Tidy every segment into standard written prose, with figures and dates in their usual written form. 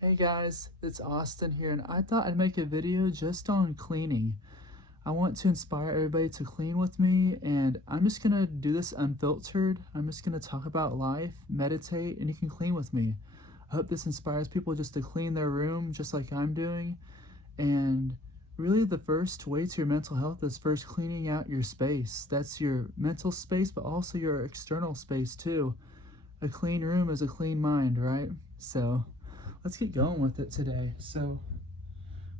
Hey guys, it's Austin here, and I thought I'd make a video just on cleaning. I want to inspire everybody to clean with me, and I'm just gonna do this unfiltered. I'm just gonna talk about life, meditate, and you can clean with me. I hope this inspires people just to clean their room just like I'm doing. And really, the first way to your mental health is first cleaning out your space. That's your mental space, but also your external space too. A clean room is a clean mind, right? So let's get going with it today. So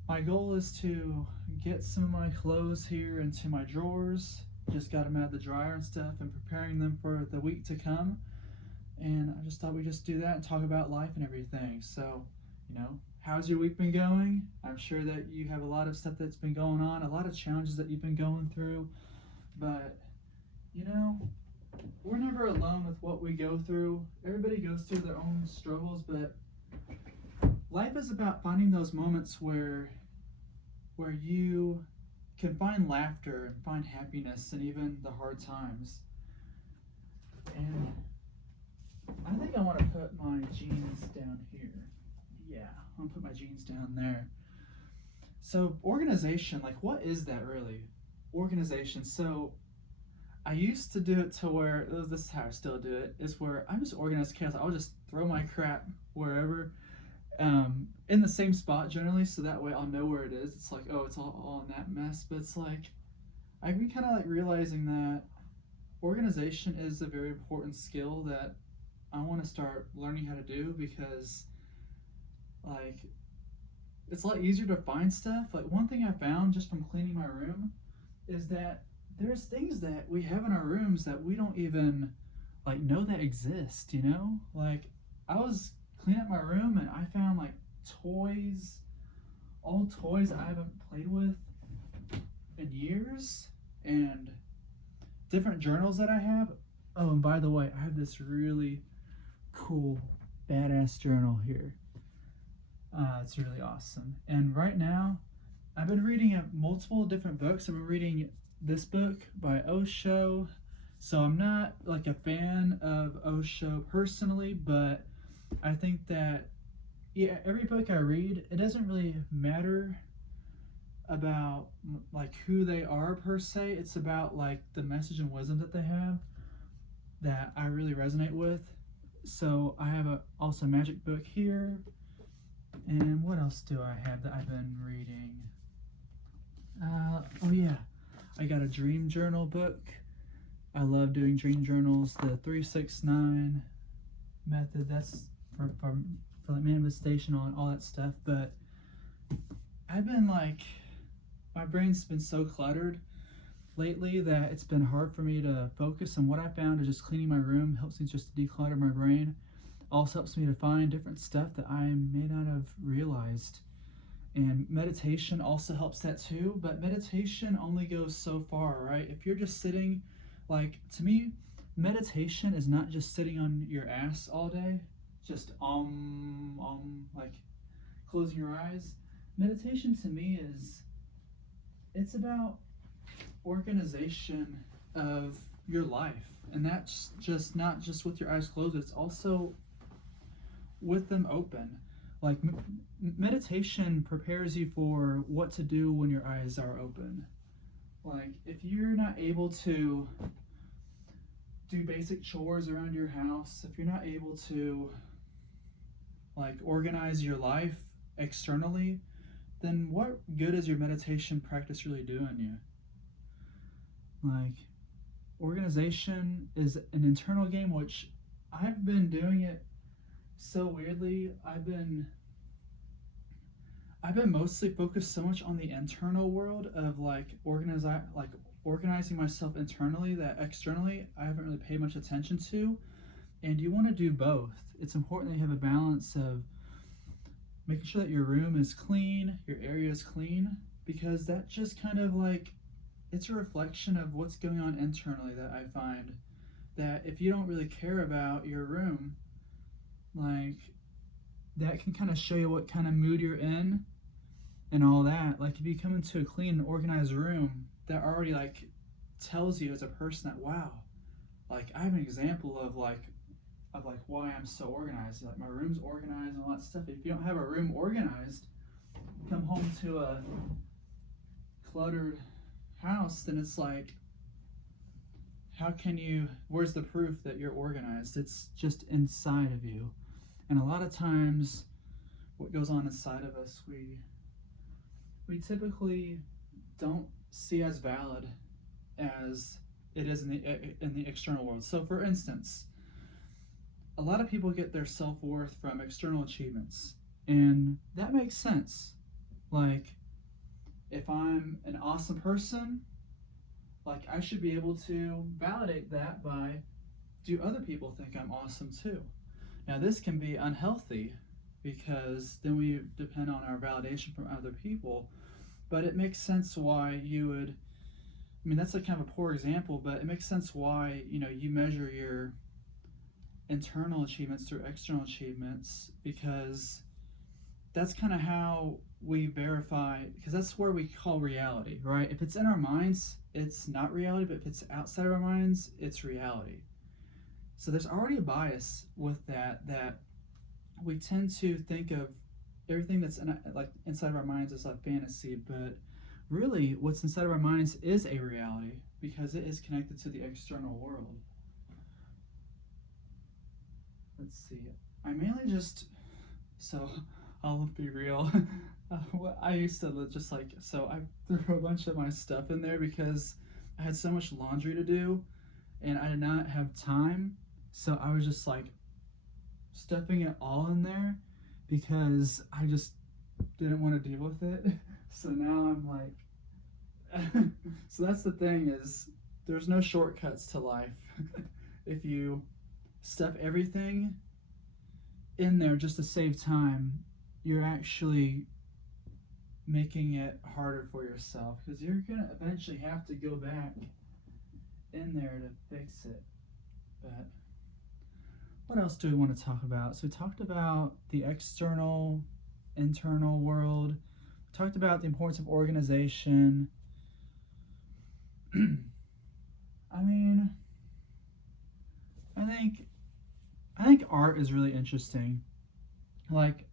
my goal is to get some of my clothes here into my drawers. Just got them out of the dryer and stuff and preparing them for the week to come. And I just thought we'd just do that and talk about life and everything. So, how's your week been going? I'm sure that you have a lot of stuff that's been going on, a lot of challenges that you've been going through. But, you know, we're never alone with what we go through. Everybody goes through their own struggles, but life is about finding those moments where you can find laughter and find happiness and even the hard times. And I think I want to put my jeans down here. Yeah, I'm gonna put my jeans down there. So organization, like what is that really? Organization. So I used to do it to where this is how I still do it. Is where I'm just organized chaos. I'll just throw my crap wherever, in the same spot generally, so that way I'll know where it is. It's like, oh, it's all in that mess, but it's like I've been kind of like realizing that organization is a very important skill that I want to start learning how to do because, like, it's a lot easier to find stuff. Like, one thing I found just from cleaning my room is that there's things that we have in our rooms that we don't even like know that exist, you know? Like, I was cleaning up my room and I found like toys, old toys I haven't played with in years, and different journals that I have. Oh, and by the way, I have this really cool, badass journal here. It's really awesome. And right now, I've been reading multiple different books. I've been reading this book by Osho. So I'm not like a fan of Osho personally, but I think that yeah, every book I read, it doesn't really matter about like who they are per se. It's about like the message and wisdom that they have that I really resonate with. So I have also a magic book here. And what else do I have that I've been reading? Oh yeah, I got a dream journal book. I love doing dream journals. The 369 method. That's for like manifestation on all that stuff. But I've been like, my brain's been so cluttered lately that it's been hard for me to focus. And what I found is just cleaning my room helps me just declutter my brain. Also helps me to find different stuff that I may not have realized. And meditation also helps that too, but meditation only goes so far, right? If you're just sitting, like, to me, meditation is not just sitting on your ass all day, just like closing your eyes. Meditation to me is, it's about organization of your life, and that's just not just with your eyes closed, it's also with them open. Like meditation prepares you for what to do when your eyes are open. Like if you're not able to do basic chores around your house, if you're not able to like organize your life externally, then what good is your meditation practice really doing you? Like, organization is an internal game, which I've been doing it so weirdly. I've been mostly focused so much on the internal world of organizing myself internally that externally I haven't really paid much attention to. And you want to do both. It's important that you have a balance of making sure that your room is clean, your area is clean, because that just kind of like, it's a reflection of what's going on internally. That I find that if you don't really care about your room, like, that can kind of show you what kind of mood you're in and all that. Like if you come into a clean and organized room, that already like tells you as a person that, wow, like I have an example of like of like why I'm so organized. Like my room's organized and all that stuff. If you don't have a room organized, come home to a cluttered house, then it's like, how can you, where's the proof that you're organized? It's just inside of you. And a lot of times what goes on inside of us, we typically don't see as valid as it is in the external world. So for instance, a lot of people get their self-worth from external achievements, and that makes sense. Like, if I'm an awesome person, like I should be able to validate that by, do other people think I'm awesome too? Now this can be unhealthy because then we depend on our validation from other people, but it makes sense why you would, I mean, that's like kind of a poor example, but it makes sense why, you measure your internal achievements through external achievements, because that's kind of how we verify, because that's where we call reality, right? If it's in our minds, it's not reality, but if it's outside of our minds, it's reality. So there's already a bias with that we tend to think of everything that's inside of our minds as like fantasy, but really what's inside of our minds is a reality because it is connected to the external world. Let's see. I mainly so I'll be real. I used to just so I threw a bunch of my stuff in there because I had so much laundry to do and I did not have time. So I was just like stuffing it all in there because I just didn't want to deal with it. So now I'm like, so that's the thing, is there's no shortcuts to life. If you stuff everything in there just to save time, you're actually making it harder for yourself because you're gonna eventually have to go back in there to fix it. But what else do we want to talk about? So we talked about the external, internal world. We talked about the importance of organization. I mean, I think art is really interesting. Like,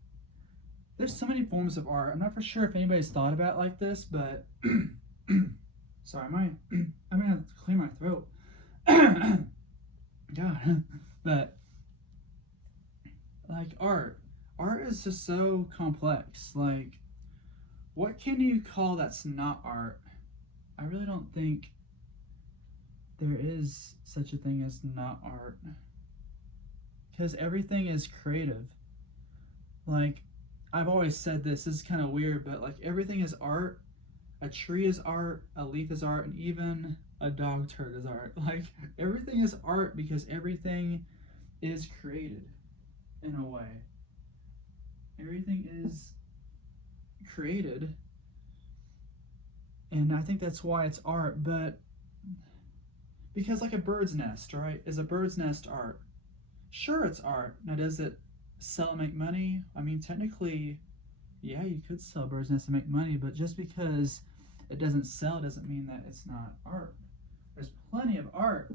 there's so many forms of art. I'm not for sure if anybody's thought about it like this, but sorry, I'm gonna have to clear my throat. God, but like art is just so complex. Like, what can you call that's not art? I really don't think there is such a thing as not art, because everything is creative. Like, I've always said this is kind of weird, but like everything is art. A tree is art, a leaf is art, and even a dog turd is art. Like, everything is art because everything is created in a way. Everything is created, and I think that's why it's art. But because like a bird's nest, right? Is a bird's nest art? Sure, it's art. Now, does it sell and make money? I mean, technically, yeah, you could sell a bird's nest and make money, but just because it doesn't sell doesn't mean that it's not art. There's plenty of art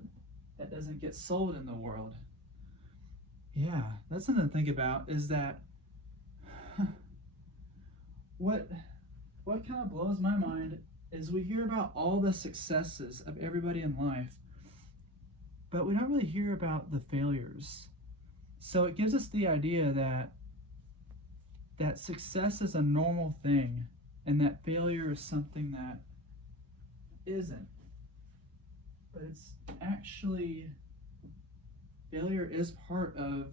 that doesn't get sold in the world. Yeah, that's something to think about, is that what kind of blows my mind is we hear about all the successes of everybody in life, but we don't really hear about the failures. So it gives us the idea that success is a normal thing and that failure is something that isn't. But it's actually, failure is part of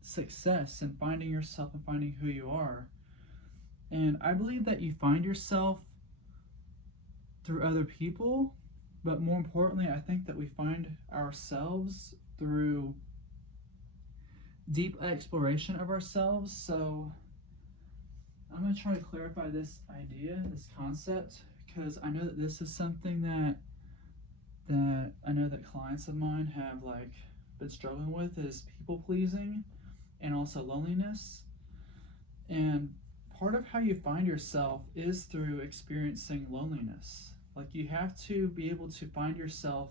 success and finding yourself and finding who you are. And I believe that you find yourself through other people, but more importantly, I think that we find ourselves through deep exploration of ourselves. So I'm going to try to clarify this idea, this concept, because I know that this is something that I know that clients of mine have been struggling with, is people pleasing and also loneliness. And part of how you find yourself is through experiencing loneliness. Like, you have to be able to find yourself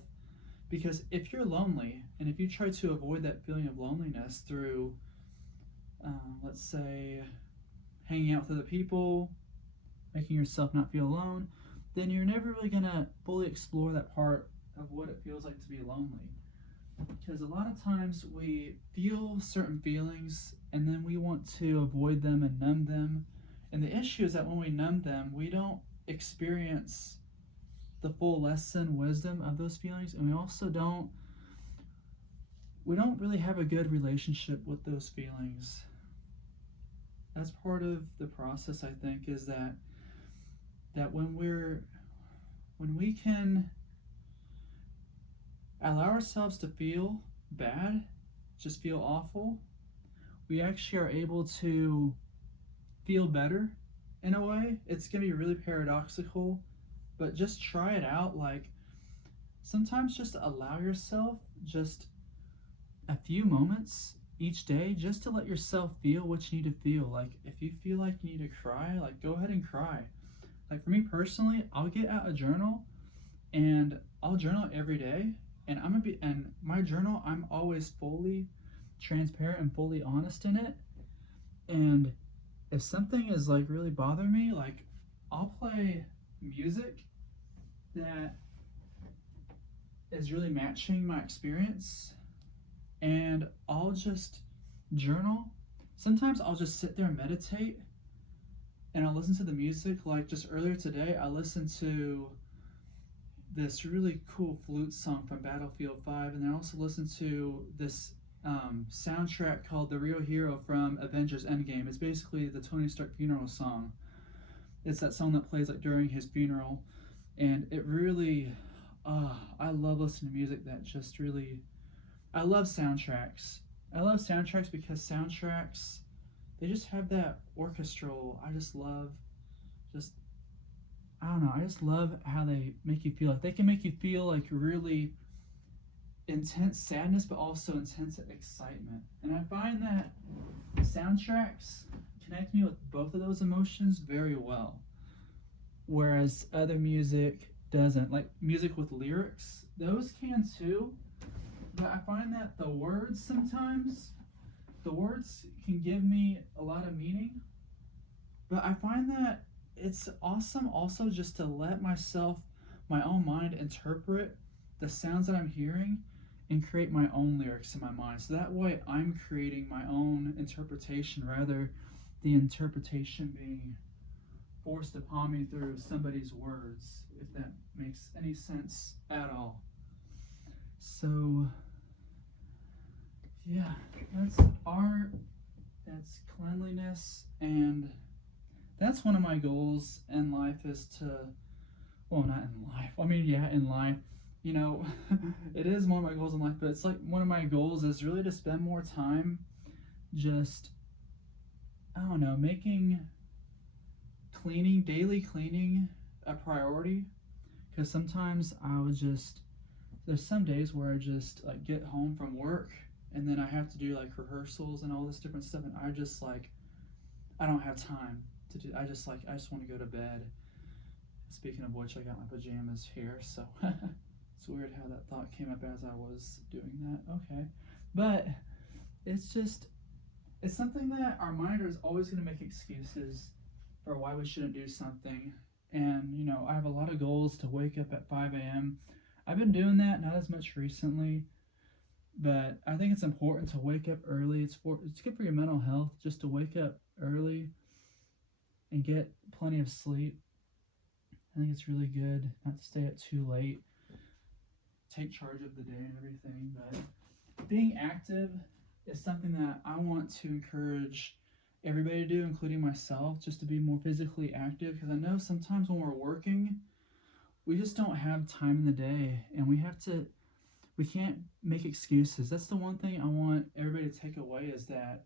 Because if you're lonely and if you try to avoid that feeling of loneliness through, let's say, hanging out with other people, making yourself not feel alone, then you're never really going to fully explore that part of what it feels like to be lonely. Because a lot of times we feel certain feelings and then we want to avoid them and numb them. And the issue is that when we numb them, we don't experience the full lesson wisdom of those feelings, and we don't really have a good relationship with those feelings. That's part of the process, I think, is that when we can allow ourselves to feel bad, just feel awful, we actually are able to feel better in a way. It's going to be really paradoxical, but just try it out. Like, sometimes just allow yourself just a few moments each day just to let yourself feel what you need to feel. Like, if you feel like you need to cry, like, go ahead and cry. Like, for me personally, I'll get out a journal and I'll journal every day, and my journal, I'm always fully transparent and fully honest in it. And if something is like really bothering me, like, I'll play music that is really matching my experience, and I'll just journal. Sometimes I'll just sit there and meditate and I'll listen to the music. Like, just earlier today, I listened to this really cool flute song from Battlefield 5, and I also listened to this soundtrack called The Real Hero from Avengers Endgame. It's basically the Tony Stark funeral song. It's that song that plays like during his funeral, and it really, I love listening to music that just really, I love soundtracks. I love soundtracks because soundtracks, they just have that orchestral. Just I don't know. I just love how they make you feel. Like, they can make you feel like really intense sadness, but also intense excitement. And I find that soundtracks connect me with both of those emotions very well, whereas other music doesn't. Like, music with lyrics, those can too, but I find that the words can give me a lot of meaning, but I find that it's awesome also just to let my own mind interpret the sounds that I'm hearing and create my own lyrics in my mind. So that way I'm creating my own interpretation rather the interpretation being forced upon me through somebody's words, if that makes any sense at all. So, yeah, that's art, that's cleanliness, and that's one of my goals in life is to, well, not in life. I mean, yeah, in life, you know, it is one of my goals in life, but it's like one of my goals is really to spend more time just, I don't know, making daily cleaning a priority. Because sometimes there's some days where I just like get home from work and then I have to do like rehearsals and all this different stuff, and I don't have time to do. I just want to go to bed. Speaking of which, I got my pajamas here, so it's weird how that thought came up as I was doing that. Okay, but it's something that our mind is always going to make excuses for why we shouldn't do something. And I have a lot of goals to wake up at 5 a.m. I've been doing that, not as much recently, but I think it's important to wake up early. It's good for your mental health just to wake up early and get plenty of sleep. I think it's really good not to stay up too late. Take charge of the day and everything. But being active is something that I want to encourage everybody to do, including myself, just to be more physically active. Because I know sometimes when we're working, we just don't have time in the day, and we can't make excuses. That's the one thing I want everybody to take away, is that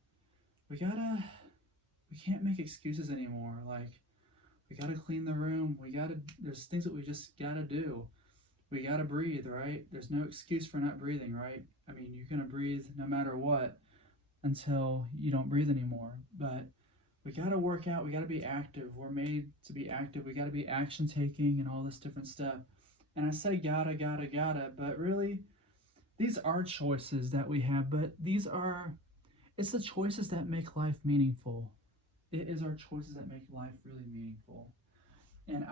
we can't make excuses anymore. Like, we gotta clean the room. There's things that we just gotta do. We gotta breathe, right? There's no excuse for not breathing, right? I mean, you're gonna breathe no matter what until you don't breathe anymore. But we gotta work out. We gotta be active. We're made to be active. We gotta be action taking and all this different stuff. And I say gotta, but really, these are choices that we have, but it's the choices that make life meaningful. It is our choices that make life really meaningful. And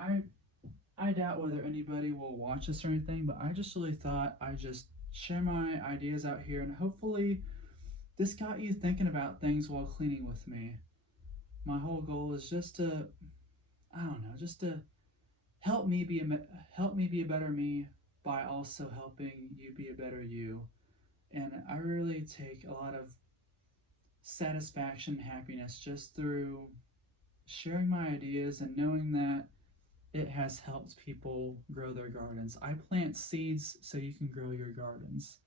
I doubt whether anybody will watch this or anything, but I just really thought I just share my ideas out here, and hopefully this got you thinking about things while cleaning with me. My whole goal is just to, I don't know, just to help me be help me be a better me by also helping you be a better you. And I really take a lot of satisfaction and happiness just through sharing my ideas and knowing that it has helped people grow their gardens. I plant seeds so you can grow your gardens.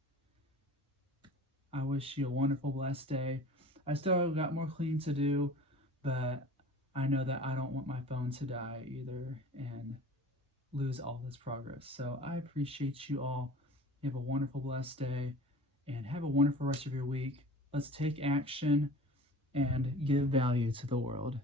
I wish you a wonderful, blessed day. I still got more cleaning to do, but I know that I don't want my phone to die either and lose all this progress. So I appreciate you all. You have a wonderful, blessed day and have a wonderful rest of your week. Let's take action and give value to the world.